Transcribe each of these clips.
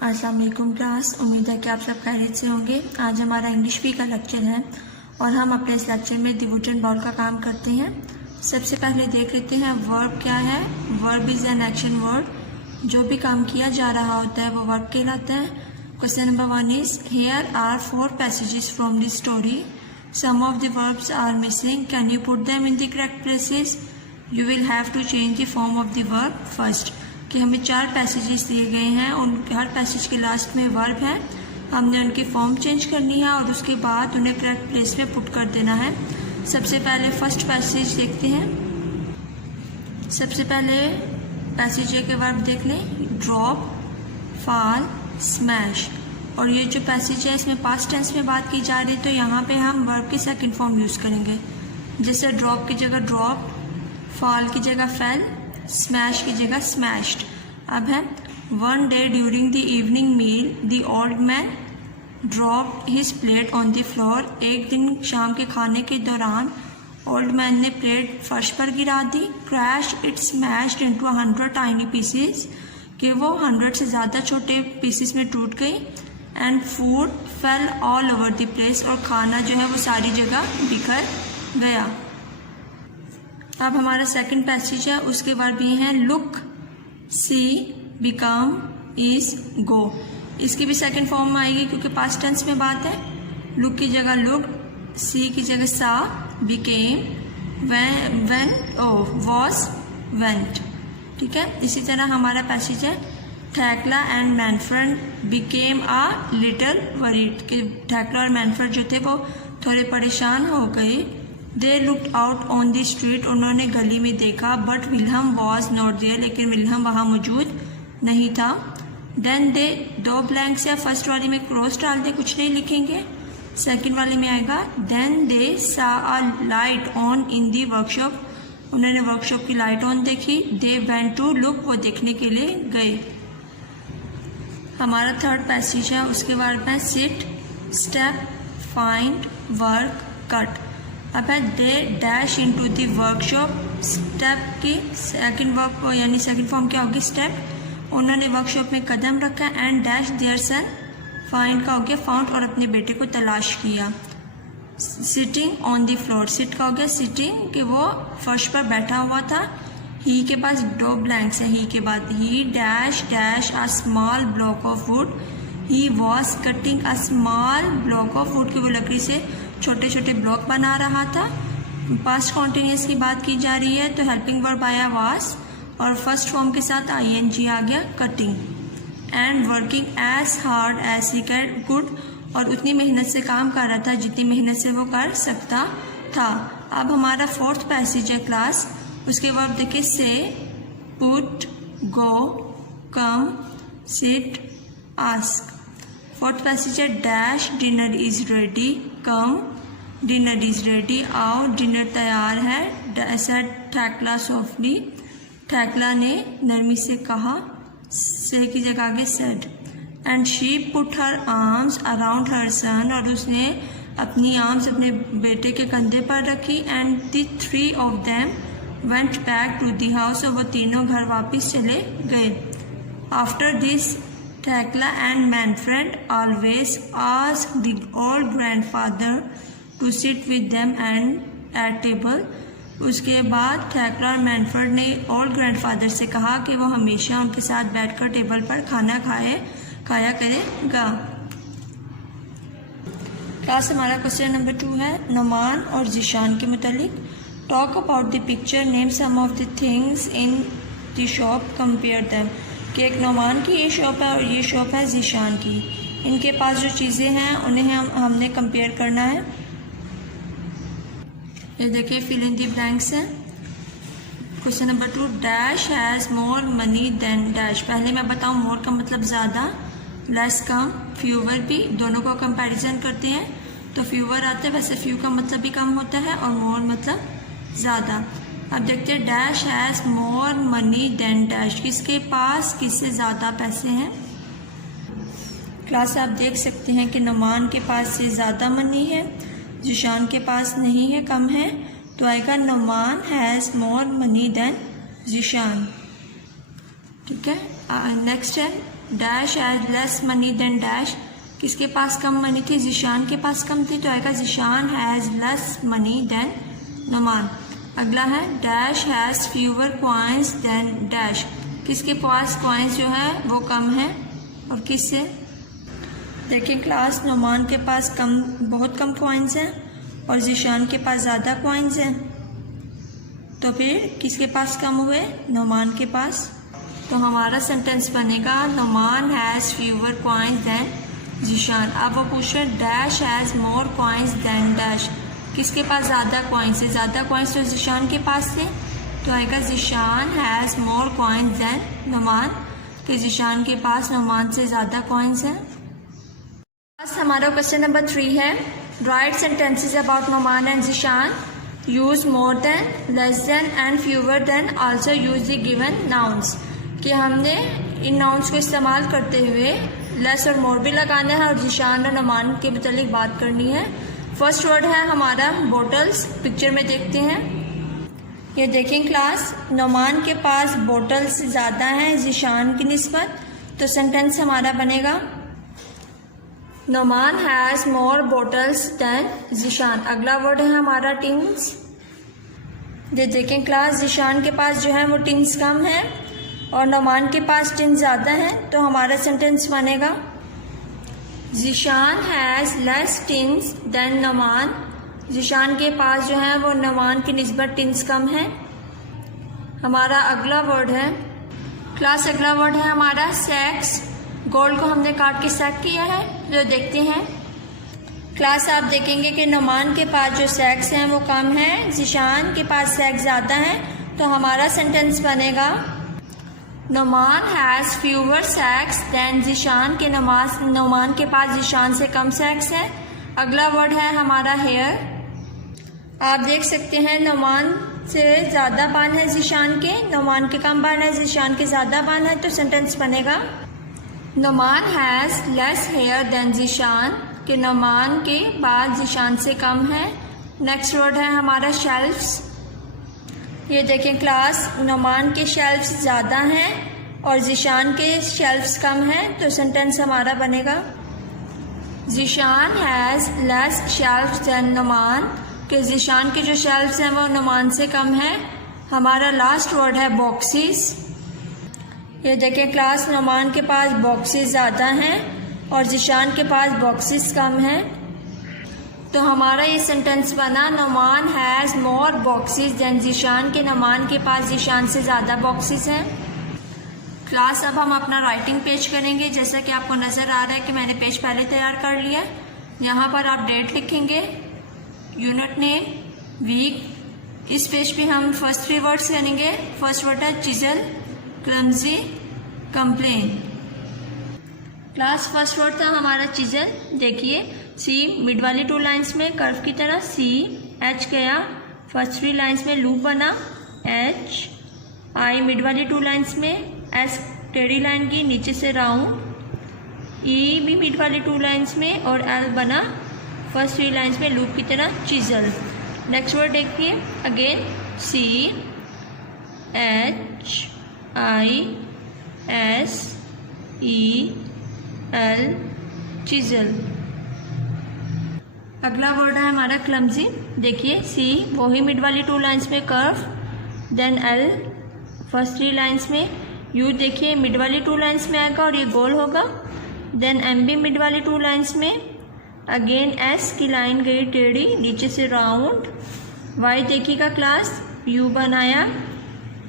अस्सलाम वालेकुम क्लास, उम्मीद है कि आप सब खैरियत से होंगे। आज हमारा इंग्लिश भी का लेक्चर है और हम अपने इस लेक्चर में द वुडन बॉल का काम करते हैं। सबसे पहले देख लेते हैं वर्ब क्या है। Verb is an action word. जो भी काम किया जा रहा होता है वो वर्ब कहलाता है। Question number 1 is here are 4 passages from the story. Some of the verbs are missing. Can you put them in the correct places? You will have to change the form of the verb first. कि हमें 4 passages दिए गए हैं, उन हर passage के last में verb है, हमने उनकी फॉर्म चेंज करनी है और उसके बाद उन्हें करेक्ट प्लेस में पुट कर देना है। सबसे पहले फर्स्ट पैसेज देखते हैं। सबसे पहले पैसेज के वर्ब देख लें, ड्रॉप, फॉल, स्मैश। और ये जो पैसेज है इसमें पास्ट टेंस में बात की जा रही है, तो यहाँ पे हम वर्ब की सेकंड फॉर्म यूज़ करेंगे। जैसे ड्रॉप की जगह ड्रॉप, फॉल की जगह फेल, स्मैश की जगह स्मैश्ड। अब है one day during the evening meal the old man drop his plate on the floor. एक दिन शाम के खाने के दौरान ओल्ड मैन ने प्लेट फर्श पर गिरा दी। Crash it smashed into 100 tiny pieces, कि वो 100 से ज़्यादा छोटे पीसेस में टूट गई। And food fail all over the place, और खाना जो है वो सारी जगह बिखर गया। अब हमारा सेकंड पैसेज है, उसके वर्ब ये हैं लुक, सी, बिकम, इज, गो। इसकी भी सेकंड फॉर्म में आएगी क्योंकि पास्ट टेंस में बात है। लुक की जगह लुक, सी की जगह सा, बिकेम, वेंट, वॉज, वेंट। ठीक है। इसी तरह हमारा पैसेज है Thekla and Manfred became a little worried, कि थैकला और मैनफ्रेड जो थे वो थोड़े परेशान हो गए। They looked out on the street, उन्होंने गली में देखा। But Wilhelm was not there, लेकिन विल्हम वहाँ मौजूद नहीं था। देन दे, 2 ब्लैंक्स या फर्स्ट वाली में क्रॉस डाल दे, कुछ नहीं लिखेंगे। सेकंड वाले में आएगा then they saw a light on in the workshop, उन्होंने वर्कशॉप की लाइट ऑन देखी। दे वेंट टू लुक, वो देखने के लिए गए। हमारा थर्ड पैसेज है, उसके बाद में sit, step, find, work, cut. अब है they dash into the workshop. Step की सेकंड वर्ब यानी सेकंड फॉर्म क्या होगी, स्टेप। उन्होंने वर्कशॉप में कदम रखा। And dash there son, find का हो गया फाउंड, और अपने बेटे को तलाश किया। Sitting on the floor, sit का हो गया सिटिंग, कि वो फर्श पर बैठा हुआ था। ही के पास 2 ब्लैंक्स हैं, ही के बाद ही dash dash a small block of would. He was cutting a small block of would, कि वो लकड़ी से छोटे छोटे ब्लॉक बना रहा था। पास्ट कॉन्टिन्यूस की बात की जा रही है, तो हेल्पिंग वर्ब आया वाज, और फर्स्ट फॉर्म के साथ ING आ गया cutting. And working as hard as he can good, और उतनी मेहनत से काम कर रहा था जितनी मेहनत से वो कर सकता था। अब हमारा फोर्थ पैसेज है क्लास, उसके वर्ब देखिए से, पुट, गो, कम, सिट, आस्क। फोर्थ पैसेज है dash dinner is ready, come, dinner is ready, आओ, डिनर तैयार है। सेड थैकला सॉफ्टली, थैकला ने नरमी से कहा। से की जगह आगे said. And she put her arms around her son, और उसने अपनी आर्म्स अपने बेटे के कंधे पर रखी। And the 3 of them went back to the house, और वो तीनों घर वापस चले गए। After this Thekla and Manfred always asked the old grandfather to sit with them and at table. उसके बाद थैकला और मैनफ्रेड ने ओल्ड ग्रैंडफादर से कहा कि वो हमेशा उनके साथ बैठकर टेबल पर खाना खाया करेगा। क्लास हमारा क्वेश्चन नंबर 2 है नोमान और जीशान के मुतालिक। Talk about the picture, name some of the things in the shop, compare them. कि एक नोमान की ये शॉप है और ये शॉप है जीशान की। इनके पास जो चीज़ें हैं उन्हें हमने कंपेयर करना है। ये देखिए फिल इन दी ब्लैंक्स है। Question number 2 dash has more money than dash. पहले मैं बताऊँ मोर का मतलब ज़्यादा, लेस कम, फ्यूवर भी, दोनों को कंपैरिजन करते हैं तो फ्यूवर आता है। वैसे फ्यू का मतलब भी कम होता है और मोर मतलब ज़्यादा। अब देखते हैं dash has more money than dash, किसके पास किससे ज़्यादा पैसे हैं। क्लास आप देख सकते हैं कि नोमान के पास से ज़्यादा मनी है, जीशान के पास नहीं है, कम है, तो आएगा Noman has more money than Zeeshan. ठीक है। नेक्स्ट है dash has less money than dash, किसके पास कम मनी थी, ज़ीशान के पास कम थी, तो आएगा Zeeshan has less money than Numan. अगला है dash has fewer coins than dash, किसके पास कॉइन्स जो है वो कम है और किससे। देखिए क्लास, नुमान के पास बहुत कम कॉइन्स हैं और ज़ीशान के पास ज़्यादा कॉइन्स हैं, तो फिर किसके पास कम हुए, नुमान के पास। तो हमारा सेंटेंस बनेगा Numan has fewer coins than Zeeshan. अब वो पूछ रहे dash has more coins than dash, किसके पास ज़्यादा कॉइन्स है, ज़्यादा कॉइन्स तो ज़ीशान के पास थे, तो आएगा Zeeshan has more coins than Numan, कि ज़ीशान के पास नुमान से ज़्यादा कॉइन्स हैं। बस हमारा क्वेश्चन नंबर 3 है, write sentences about Numan and Zeeshan, use more than, less than and fewer than, also use the given nouns, कि हमने इन नाउन्स को इस्तेमाल करते हुए लेस और मोर भी लगाना है और ज़ीशान और नुमान के मुतालिक बात करनी है। फर्स्ट वर्ड है हमारा बोटल्स, पिक्चर में देखते हैं। ये देखें क्लास, नुमान के पास बोटल्स ज़्यादा हैं ज़ीशान की निस्बत, तो सेंटेंस हमारा बनेगा Numan has more bottles than Zeeshan. अगला वर्ड है हमारा टिन्स। ये देखें क्लास, ज़ीशान के पास जो है वो टिन्स कम है और नुमान के पास टिन्स ज़्यादा हैं, तो हमारा सेंटेंस बनेगा Zeeshan has less tins than Numan, Zeeshan के पास जो है वो नुमान की निस्बत टिन्स कम है। हमारा अगला वर्ड है क्लास, अगला वर्ड है हमारा सेक्स। गोल्ड को हमने काट के सेक किया है, जो देखते हैं क्लास, आप देखेंगे कि नुमान के पास जो सेक्स हैं वो कम है, ज़ीशान के पास सेक्स ज़्यादा है, तो हमारा सेंटेंस बनेगा Numan has fewer sacks than Zeeshan, के नुमान के पास ज़ीशान से कम सेक्स है। अगला वर्ड है हमारा हेयर। आप देख सकते हैं नुमान से ज़्यादा बाल है ज़ीशान के, नुमान के कम बाल है, ज़ीशान के ज़्यादा बाल है, तो सेंटेंस बनेगा Numan has less hair than Zeeshan, के नुमान के बाल ज़ीशान से कम है। नेक्स्ट वर्ड है हमारा शेल्फ्स। ये देखें क्लास, नुमान के शेल्फ्स ज़्यादा हैं और ज़ीशान के शेल्फ्स कम हैं, तो सेंटेंस हमारा बनेगा Zeeshan has less shelfs than Numan, के ज़ीशान के जो शेल्फ्स हैं वो नुमान से कम है। हमारा लास्ट वर्ड है बॉक्सेस। ये देखें क्लास, नुमान के पास बॉक्सेस ज़्यादा हैं और ज़ीशान के पास बॉक्सेस कम हैं, तो हमारा ये सेंटेंस बना Numan has more boxes than Zeeshan, के नुमान के पास ज़ीशान से ज़्यादा बॉक्सेस हैं। क्लास, अब हम अपना राइटिंग पेज करेंगे। जैसा कि आपको नज़र आ रहा है कि मैंने पेज पहले तैयार कर लिया। यहाँ पर आप डेट लिखेंगे, यूनिट नेम, वीक। इस पेज पे हम फर्स्ट 3 वर्ड्स करेंगे। फर्स्ट वर्ड है chisel, clumsy, complain. Class, first word था हमारा चिजल। देखिए सी मिड वाली 2 लाइंस में कर्व की तरह सी, एच गया, फर्स्ट 3 लाइंस में लूप बना, एच, आई मिड वाली 2 लाइंस में, एस टेढ़ी लाइन की नीचे से राउंड, ई भी मिड वाली 2 लाइंस में और एल बना फर्स्ट 3 लाइंस में लूप की तरह चिजल। नेक्स्ट वर्ड देखिए अगेन, सी, एच, आई, एस, ई, एल, चिजल। अगला वर्ड है हमारा क्लमजी। देखिए सी वही मिड वाली 2 लाइंस में curve, then L first 3 lines में, यू देखिए मिड वाली 2 लाइंस में आएगा और ये गोल होगा, देन एम भी मिड वाली 2 लाइंस में, अगेन एस की लाइन गई टेढ़ी नीचे से राउंड, वाई देखिएगा क्लास, यू बनाया,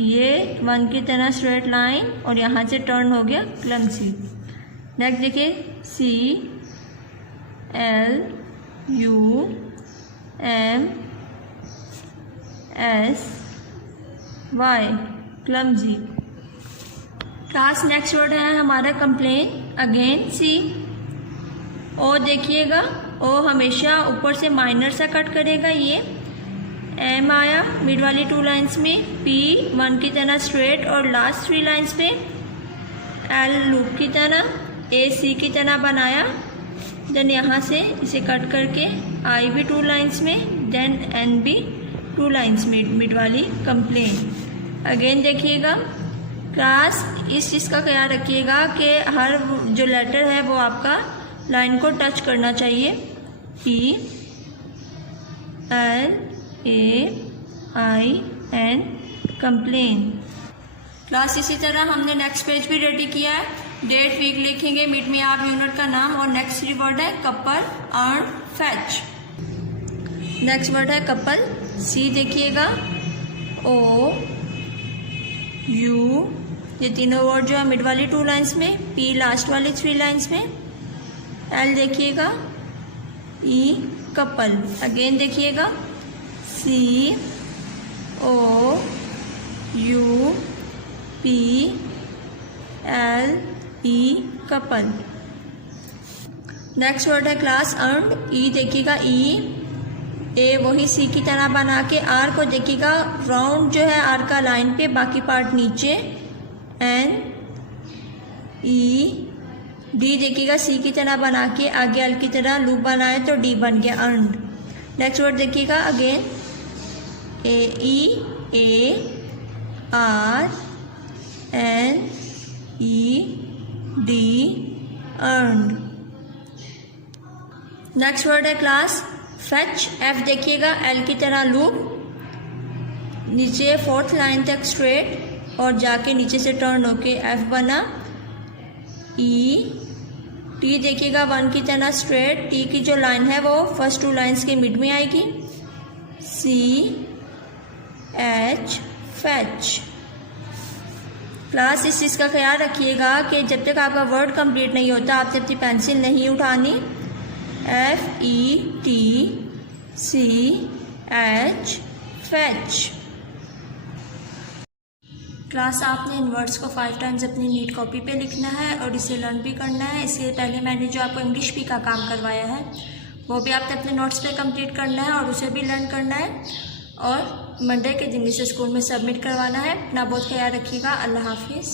ये 1 की तरह स्ट्रेट लाइन और यहाँ से टर्न हो गया क्लमजी। नेक्स्ट देखिए C, L, U, M, S, Y, clumsy. Class, next word है हमारा कंप्लेन। अगेन सी, ओ देखिएगा, ओ हमेशा ऊपर से माइनर सा कट करेगा, ये एम आया मिड वाली 2 लाइंस में, पी 1 की तरह स्ट्रेट और लास्ट 3 लाइंस पे, एल लूप की तरह, ए सी की तरह बनाया, देन यहाँ से इसे कट करके आई भी 2 लाइंस में, देन एन भी 2 लाइंस में मिड वाली कंप्लेन। अगेन देखिएगा क्लास इस चीज़ का ख्याल रखिएगा कि हर जो लेटर है वो आपका लाइन को टच करना चाहिए। PLAIN complain. क्लास इसी तरह हमने नेक्स्ट पेज भी रेडी किया है। डेट वीक लिखेंगे, मिड में आप यूनिट का नाम और नेक्स्ट वर्ड है couple, earn, fetch. Next word है कपल। सी देखिएगा, O U, ये तीनों वर्ड जो है मिड वाली 2 लाइन्स में, P लास्ट वाली 3 लाइन्स में। L देखिएगा, E कपल। अगेन देखिएगा, C O U P L E couple. Next word है क्लास अर्न। E देखिएगा, E ए वही सी की तरह बना के, आर को देखिएगा राउंड जो है आर का लाइन पे, बाकी पार्ट नीचे। एन ई डी देखिएगा सी की तरह बना के आगे एल की तरह लूप बनाए तो डी बन गया अर्नड। नेक्स्ट वर्ड देखिएगा again, A E A R N E D earned. Next word है क्लास फैच। एफ देखिएगा एल की तरह लूप, नीचे 4th लाइन तक स्ट्रेट और जाके नीचे से टर्न होके एफ बना। ई टी देखिएगा 1 की तरह स्ट्रेट, टी की जो लाइन है वो फर्स्ट 2 लाइन्स के मिड में आएगी। C H fetch. क्लास इस चीज़ का ख्याल रखिएगा कि जब तक आपका वर्ड कंप्लीट नहीं होता आपसे अपनी पेंसिल नहीं उठानी। FETCH fetch. क्लास आपने इन वर्ड्स को 5 टाइम्स अपनी नीट कॉपी पे लिखना है और इसे लर्न भी करना है। इससे पहले मैंने जो आपको इंग्लिश भी का काम करवाया है वो भी आपने अपने नोट्स पे कंप्लीट करना है और उसे भी लर्न करना है और मंडे के दिन इसे स्कूल में सबमिट करवाना है। अपना बहुत ख्याल रखिएगा। अल्लाह हाफिज़।